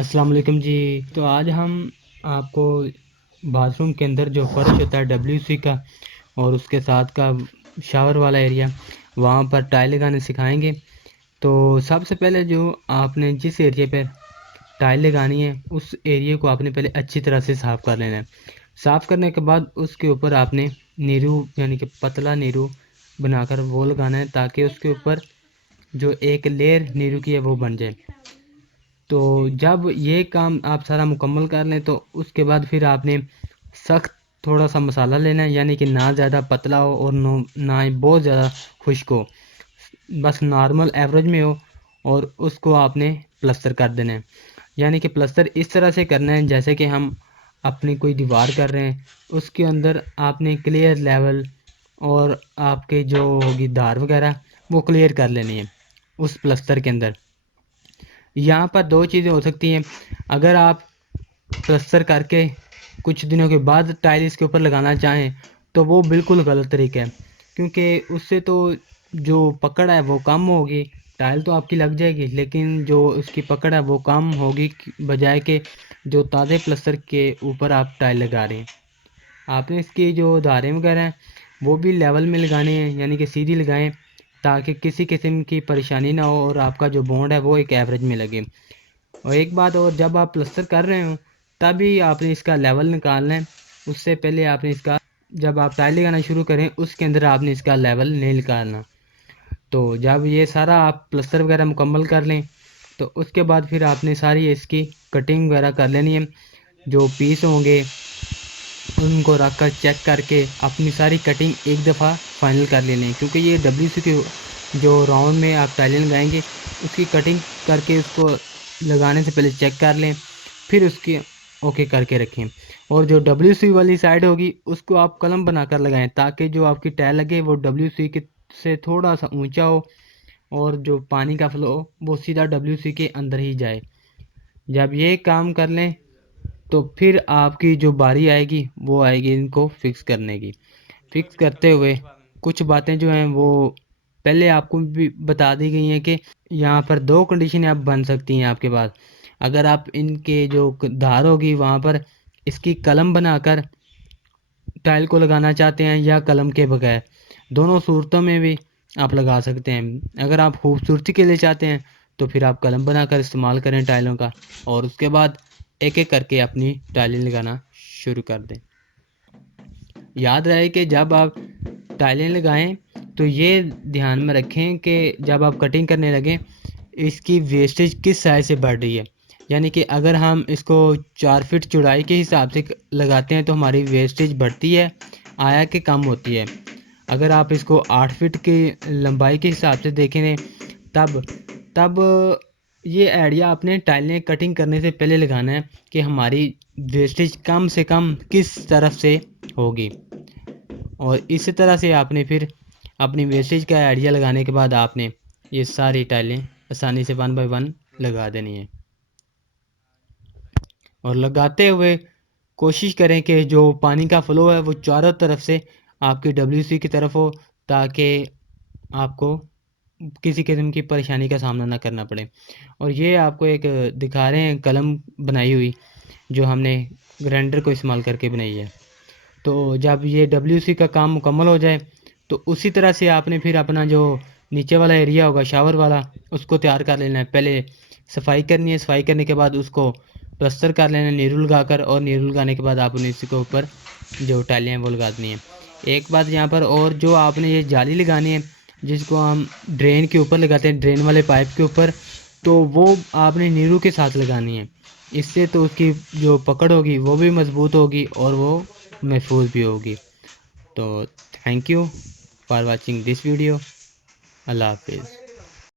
السلام علیکم جی۔ تو آج ہم آپ کو باتھ روم کے اندر جو فرش ہوتا ہے WC کا اور اس کے ساتھ کا شاور والا ایریا، وہاں پر ٹائل لگانے سکھائیں گے۔ تو سب سے پہلے جو آپ نے جس ایریا پہ ٹائل لگانی ہے اس ایریا کو آپ نے پہلے اچھی طرح سے صاف کر لینا ہے۔ صاف کرنے کے بعد اس کے اوپر آپ نے نیرو یعنی کہ پتلا نیرو بنا کر وہ لگانا ہے، تاکہ اس کے اوپر جو ایک لیئر نیرو کی ہے وہ بن جائے۔ تو جب یہ کام آپ سارا مکمل کر لیں تو اس کے بعد پھر آپ نے سخت تھوڑا سا مسالہ لینا ہے، یعنی کہ نہ زیادہ پتلا ہو اور نہ ہی بہت زیادہ خشک ہو، بس نارمل ایوریج میں ہو، اور اس کو آپ نے پلستر کر دینا ہے۔ یعنی کہ پلستر اس طرح سے کرنا ہے جیسے کہ ہم اپنی کوئی دیوار کر رہے ہیں، اس کے اندر آپ نے کلیئر لیول اور آپ کے جو ہوگی دھار وغیرہ وہ کلیئر کر لینی ہے اس پلستر کے اندر۔ یہاں پر دو چیزیں ہو سکتی ہیں، اگر آپ پلستر کر کے کچھ دنوں کے بعد ٹائل اس کے اوپر لگانا چاہیں تو وہ بالکل غلط طریقہ ہے، کیونکہ اس سے تو جو پکڑ ہے وہ کم ہوگی، ٹائل تو آپ کی لگ جائے گی لیکن جو اس کی پکڑ ہے وہ کم ہوگی، بجائے کہ جو تازے پلستر کے اوپر آپ ٹائل لگا رہے ہیں۔ آپ نے اس کی جو دھاریں وغیرہ ہیں وہ بھی لیول میں لگانے ہیں، یعنی کہ سیدھی لگائیں، تاکہ کسی قسم کی پریشانی نہ ہو اور آپ کا جو بونڈ ہے وہ ایک ایوریج میں لگے۔ اور ایک بات اور، جب آپ پلستر کر رہے ہوں تبھی آپ نے اس کا لیول نکالنا ہے، اس سے پہلے آپ نے اس کا جب آپ ٹائل لگانا شروع کریں اس کے اندر آپ نے اس کا لیول نہیں نکالنا۔ تو جب یہ سارا آپ پلستر وغیرہ مکمل کر لیں تو اس کے بعد پھر آپ نے ساری اس کی کٹنگ وغیرہ کر لینی ہے، جو پیس ہوں گے ان کو رکھ کر چیک کر کے اپنی ساری کٹنگ ایک دفعہ فائنل کر لینی ہے، کیونکہ یہ WC کی جو راؤنڈ میں آپ ٹائلیں لگائیں گے اس کی کٹنگ کر کے اس کو لگانے سے پہلے چیک کر لیں، پھر اس کی اوکے کر کے رکھیں۔ اور جو WC والی سائڈ ہوگی اس کو آپ کلم بنا کر لگائیں، تاکہ جو آپ کی ٹائل لگے وہ WC سے تھوڑا سا اونچا ہو اور جو پانی کا فلو ہو وہ سیدھا WC کے اندر ہی جائے۔ جب یہ کام کر لیں تو پھر آپ کی جو باری آئے گی وہ آئے گی ان کو فکس کرنے کی۔ فکس کرتے ہوئے کچھ باتیں جو ہیں وہ پہلے آپ کو بھی بتا دی گئی ہیں کہ یہاں پر دو کنڈیشنیں اب بن سکتی ہیں آپ کے پاس۔ اگر آپ ان کے جو دھار ہوگی وہاں پر اس کی کلم بنا کر ٹائل کو لگانا چاہتے ہیں یا کلم کے بغیر، دونوں صورتوں میں بھی آپ لگا سکتے ہیں۔ اگر آپ خوبصورتی کے لیے چاہتے ہیں تو پھر آپ کلم بنا کر استعمال کریں ٹائلوں کا، اور اس کے بعد ایک ایک کر کے اپنی ٹائلیں لگانا شروع کر دیں۔ یاد رہے کہ جب آپ ٹائلیں لگائیں تو یہ دھیان میں رکھیں کہ جب آپ کٹنگ کرنے لگیں اس کی ویسٹیج کس سائز سے بڑھ رہی ہے، یعنی کہ اگر ہم اس کو 4 فٹ چوڑائی کے حساب سے لگاتے ہیں تو ہماری ویسٹیج بڑھتی ہے آیا کہ کم ہوتی ہے۔ اگر آپ اس کو 8 فٹ کی لمبائی کے حساب سے دیکھیں تب یہ آئیڈیا آپ نے ٹائلیں کٹنگ کرنے سے پہلے لگانا ہے کہ ہماری ویسٹیج کم سے کم کس طرف سے ہوگی، اور اسی طرح سے آپ نے پھر اپنی ویسٹیج کا آئیڈیا لگانے کے بعد آپ نے یہ ساری ٹائلیں آسانی سے 1 بائی 1 لگا دینی ہیں۔ اور لگاتے ہوئے کوشش کریں کہ جو پانی کا فلو ہے وہ چاروں طرف سے آپ کی WC کی طرف ہو، تاکہ آپ کو کسی قسم کی پریشانی کا سامنا نہ کرنا پڑے۔ اور یہ آپ کو ایک دکھا رہے ہیں قلم بنائی ہوئی جو ہم نے گرائنڈر کو استعمال کر کے بنائی ہے۔ تو جب یہ WC کا کام مکمل ہو جائے تو اسی طرح سے آپ نے پھر اپنا جو نیچے والا ایریا ہوگا شاور والا اس کو تیار کر لینا ہے۔ پہلے صفائی کرنی ہے، صفائی کرنے کے بعد اس کو پلستر کر لینا ہے نیرو لگا کر، اور نیرو لگانے کے بعد آپ نے اس کے اوپر جو ٹائلیں ہیں وہ لگا دینی ہیں۔ ایک بات یہاں پر اور، جو آپ نے یہ جالی لگانی ہے جس کو ہم ڈرین کے اوپر لگاتے ہیں، ڈرین والے پائپ کے اوپر، تو وہ آپ نے نیرو کے ساتھ لگانی ہے۔ اس سے تو اس کی جو پکڑ ہوگی وہ بھی مضبوط ہوگی اور وہ محفوظ بھی ہوگی۔ تو thank you for watching this video. اللہ حافظ۔